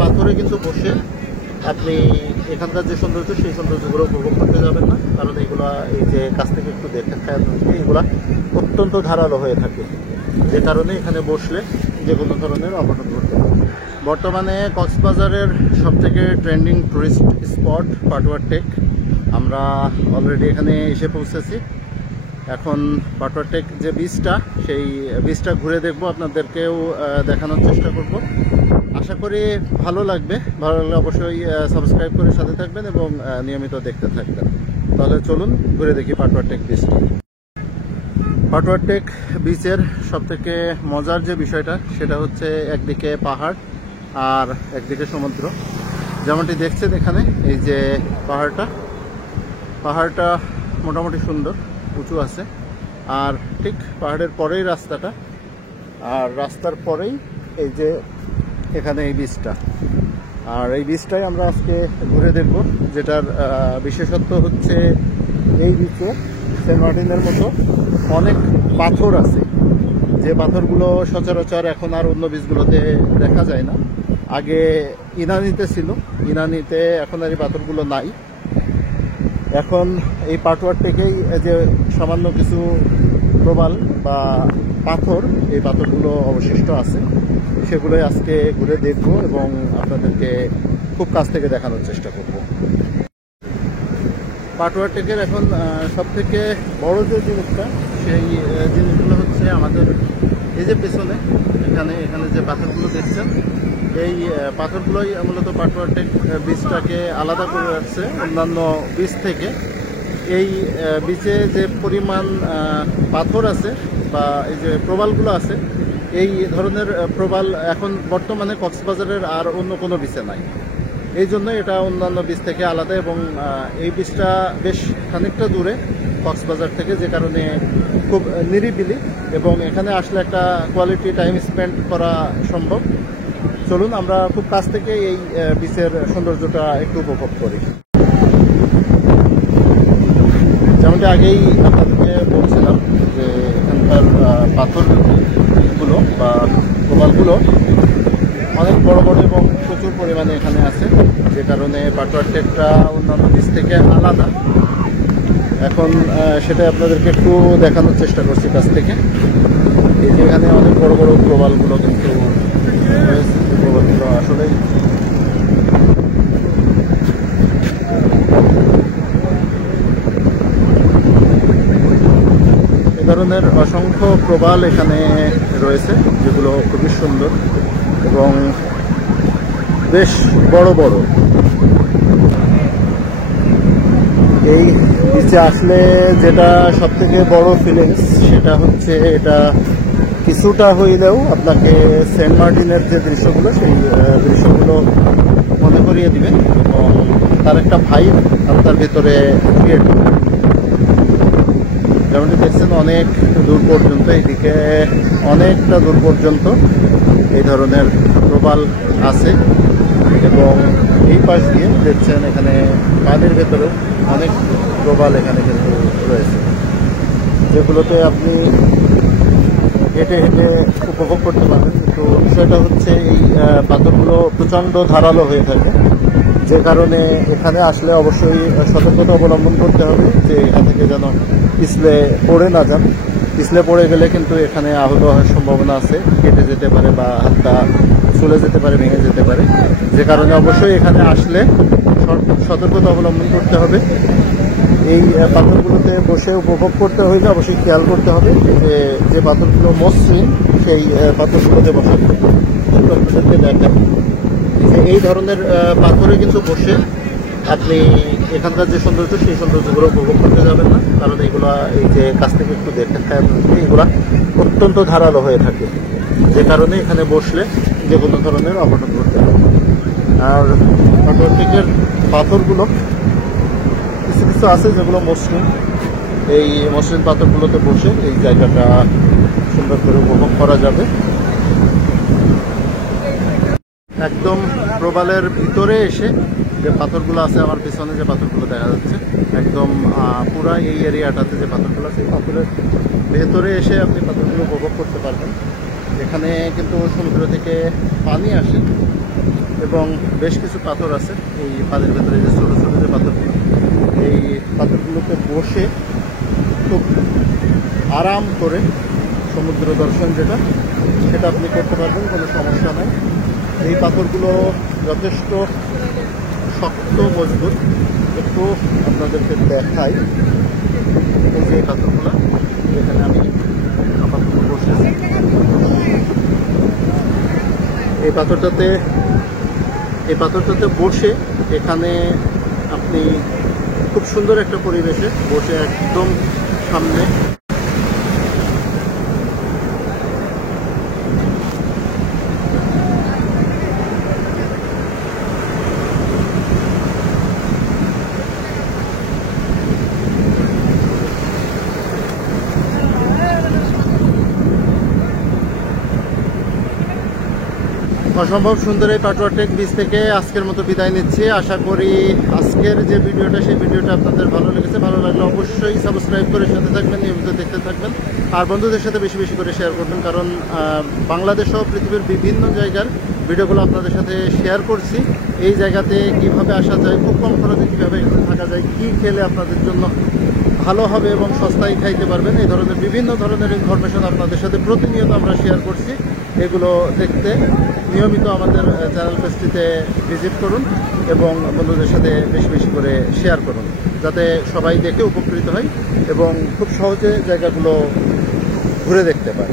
পাথরে কিন্তু বসে আপনি এখানকার যে সৌন্দর্য সেই সৌন্দর্যগুলো উপভোগ করতে যাবেন না, কারণ এইগুলা এই যে কাছ থেকে একটু দেখে এইগুলা অত্যন্ত ধারালো হয়ে থাকে, যে কারণে এখানে বসলে যে কোনো ধরনের অঘটন ঘটতে পারে। বর্তমানে কক্সবাজারের সবথেকে trending tourist spot Patuar Tek, আমরা অলরেডি এখানে এসে পৌঁছেছি। এখন পাটুয়ার টেক যে বিচটা, সেই বিচটা ঘুরে দেখব, আপনাদেরকেও দেখানোর চেষ্টা করব। আশা করি ভালো লাগবে। ভালো লাগলে অবশ্যই সাবস্ক্রাইব করে সাথে থাকবেন এবং নিয়মিত দেখতে থাকবেন। তাহলে চলুন ঘুরে দেখি পাটুয়ার টেক বিচটা। পাটুয়ার টেক বিচের সবথেকে মজার যে বিষয়টা সেটা হচ্ছে একদিকে পাহাড় আর একদিকে সমুদ্র। যেমনটি দেখছেন এখানে এই যে পাহাড়টা মোটামুটি সুন্দর, উঁচু আছে, আর ঠিক পাহাড়ের পরেই রাস্তাটা, আর রাস্তার পরেই এই যে এখানে এই বিচটা। আর এই বিচটাই আমরা আজকে ঘুরে দেখব, যেটার বিশেষত্ব হচ্ছে এই বিচে সেন্ট মার্টিনের মতো অনেক পাথর আছে, যে পাথরগুলো সচরাচর এখন আর অন্য বিচগুলোতে দেখা যায় না। আগে ইনানিতে ছিল, ইনানিতে এখন আর এই পাথরগুলো নাই। এখন এই পাটুয়ার টেকেই যে সামান্য কিছু প্রবাল বা পাথর, এই পাথরগুলো অবশিষ্ট আছে, সেগুলোই আজকে ঘুরে দেখব এবং আপনাদেরকে খুব কাছ থেকে দেখানোর চেষ্টা করব। পাটুয়ার টেকের এখন সবথেকে বড় যে জিনিসটা, সেই জিনিসগুলো হচ্ছে আমাদের এই যে পেছনে এখানে যে পাথরগুলো দেখছেন, এই পাথরগুলোই মূলত পাটুয়ার টেক বীজটাকে আলাদা করে রাখছে অন্যান্য বীজ থেকে। এই বীজে যে পরিমাণ পাথর আছে বা এই যে প্রবালগুলো আছে, এই ধরনের প্রবাল এখন বর্তমানে কক্সবাজারের আর অন্য কোনো বীজে নাই। এই জন্য এটা অন্যান্য বীজ থেকে আলাদা, এবং এই বীজটা বেশ খানিকটা দূরে কক্সবাজার থেকে, যে কারণে খুব নিরিবিলি এবং এখানে আসলে একটা কোয়ালিটি টাইম স্পেন্ড করা সম্ভব। চলুন আমরা খুব কাছ থেকে এই বিচের সৌন্দর্যটা একটু উপভোগ করি। যেমনটা আগেই আপনাদেরকে বলছিলাম যে এখানকার পাথরগুলো বা প্রবালগুলো অনেক বড় বড় এবং প্রচুর পরিমাণে এখানে আছে, যে কারণে পাটুয়ার টেকটা অন্যান্য বীজ থেকে আলাদা। এখন সেটা আপনাদেরকে একটু দেখানোর চেষ্টা করছি কাছ থেকে। এই যে এখানে অনেক বড় বড় প্রবালগুলো কিন্তু রয়েছে, প্রবালগুলো আসলেই এ ধরনের অসংখ্য প্রবাল এখানে রয়েছে, যেগুলো খুবই সুন্দর এবং বেশ বড় বড়। এই বিচে আসলে যেটা সব থেকে বড় ফিলিংস, সেটা হচ্ছে এটা কিছুটা হইলেও আপনাকে সেন্ট মার্টিনের যে দৃশ্যগুলো, সেই দৃশ্যগুলো মনে করিয়ে দিবে এবং তার একটা ভাইব আপনার ভেতরে ক্রিয়েট করবে। যেমনটি দেখছেন অনেক দূর পর্যন্ত, এইদিকে অনেকটা দূর পর্যন্ত এই ধরনের প্রবাল আছে, এবং এই পাশ দিয়ে দেখছেন এখানে পানির ভেতরেও অনেক প্রবাল এখানে কিন্তু রয়েছে, যেগুলোতে আপনি হেঁটে হেঁটে উপভোগ করতে পারবেন। কিন্তু বিষয়টা হচ্ছে এই পাথরগুলো প্রচণ্ড ধারালো হয়ে থাকে, যে কারণে এখানে আসলে অবশ্যই সতর্কতা অবলম্বন করতে হবে যে এখান থেকে যেন পিছলে পড়ে না যান। পিছলে পড়ে গেলে কিন্তু এখানে আহত হওয়ার সম্ভাবনা আছে, কেটে যেতে পারে বা হাতটা চলে যেতে পারে, ভেঙে যেতে পারে, যে কারণে অবশ্যই এখানে আসলে সতর্কতা অবলম্বন করতে হবে। এই পাথরগুলোতে বসে উপভোগ করতে হইলে অবশ্যই খেয়াল করতে হবে যে পাথরগুলো মসৃণ, সেই পাথরগুলোতে বসে আপনাদেরকে দেখেন যে এই ধরনের পাথরে কিন্তু বসে আপনি এখানকার যে সৌন্দর্য সেই সৌন্দর্যগুলো উপভোগ করতে যাবেন না, কারণ এইগুলা এই যে কাছ থেকে একটু দেখেন এইগুলা অত্যন্ত ধারালো হয়ে থাকে, যে কারণে এখানে বসলে যে কোনো ধরনের অঘটন ঘটতে পারে। আর পাটুয়ার টেকের পাথরগুলো কিছু কিছু আছে যেগুলো মসৃণ, এই মসৃণ পাথরগুলোতে বসে এই জায়গাটা সুন্দর করে উপভোগ করা যাবে। একদম প্রবালের ভিতরে এসে যে পাথরগুলো আছে, আমার পিছনে যে পাথরগুলো দেখা যাচ্ছে, একদম পুরা এই এরিয়াটাতে যে পাথরগুলো আছে, পাথরের ভেতরে এসে আপনি পাথরগুলো উপভোগ করতে পারবেন। এখানে কিন্তু সমুদ্র থেকে পানি আসে এবং এবং বেশ কিছু পাথর আছে এই পাদের ভেতরে, যে ছোটো ছোটো যে পাথরগুলো, এই পাথরগুলোতে বসে খুব আরাম করে সমুদ্র দর্শন সেটা আপনি করতে পারবেন, কোনো সমস্যা নাই। এই পাথরগুলো যথেষ্ট শক্ত মজবুত। একটু আপনাদেরকে দেখাই, এই যে পাথরগুলো, এখানে আমি আপাতত বসেছি। এই পাথরটাতে বসে এখানে আপনি খুব সুন্দর একটা পরিবেশে বসে একদম সামনে অসম্ভব সুন্দর এই পাটুয়া টেক বিচ থেকে আজকের মতো বিদায় নিচ্ছি। আশা করি আজকের যে ভিডিওটা, সেই ভিডিওটা আপনাদের ভালো লেগেছে। ভালো লাগলে অবশ্যই সাবস্ক্রাইব করে সাথে থাকবেন, নিয়মিত দেখতে থাকবেন, আর বন্ধুদের সাথে বেশি বেশি করে শেয়ার করবেন। কারণ বাংলাদেশ ও পৃথিবীর বিভিন্ন জায়গার ভিডিওগুলো আপনাদের সাথে শেয়ার করছি। এই জায়গাতে কিভাবে আসা যায়, খুব কম খরচে কীভাবে এখানে থাকা যায়, কী খেলে আপনাদের জন্য ভালো হবে এবং সস্তায় খাইতে পারবেন, এই ধরনের বিভিন্ন ধরনের ইনফরমেশন আপনাদের সাথে প্রতিনিয়ত আমরা শেয়ার করছি। এগুলো দেখতে নিয়মিত আমাদের চ্যানেল পেজটিতে ভিজিট করুন এবং বন্ধুদের সাথে বেশি বেশি করে শেয়ার করুন, যাতে সবাই দেখে উপকৃত হয় এবং খুব সহজে জায়গাগুলো ঘুরে দেখতে পারে।